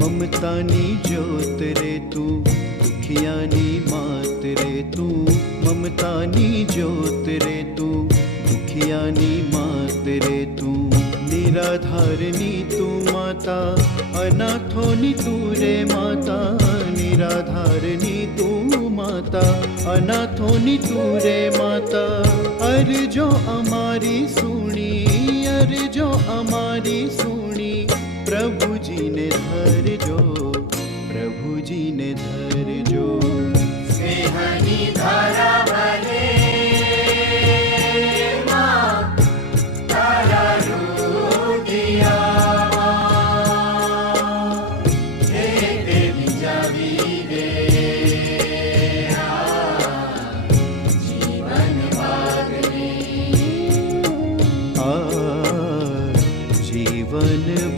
ममतानी ज्योत रे तू, दुखियानी मात रे तू। ममतानी ज्योत रे तू, दुखियानी मात रे तू। निराधारनी तू माता, अनाथोनी तू रे माता। निराधारनी तू माता, अनाथोनी तू रे माता। अर्जो अमारी सुनी, अर्जो अमारी सुनी, प्रभु जी ने धर